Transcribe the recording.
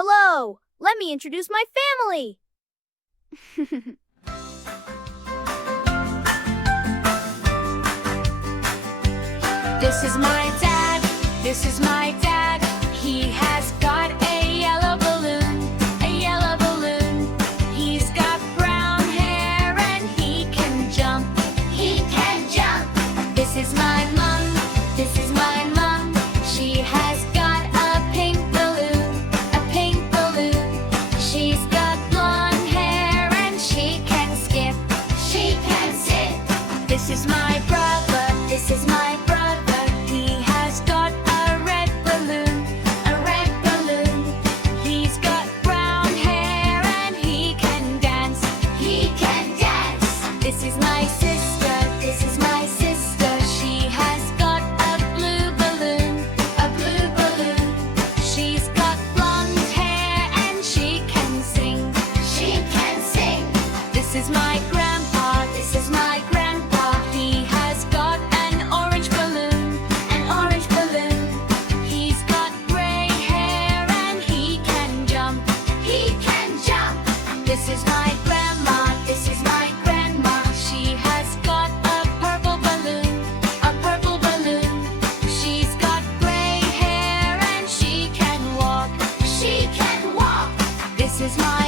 Hello, let me introduce my family. This is my dad, this is my dad. He has got a yellow balloon, a yellow balloon. He's got brown hair and he can jump, he can jump. This is my mom, this is my mom. She has got a pink balloon, a pink balloon. She's got blonde hair and she can skip, she can skip. This is my brother, this is my brother. He has got a red balloon, a red balloon. He's got brown hair and he can dance, he can dance. This is my sister, this is my sister. She has got a blue balloon, a blue balloon. She's got blonde hair and she can sing, she can sing. This is my grandpa, this is my grandpa. He has got an orange balloon, an orange balloon. He's got gray hair and he can jump, he can jump. This is my grandma, this is my grandma. She has got a purple balloon, a purple balloon. She's got gray hair and she can walk, she can walk. This is my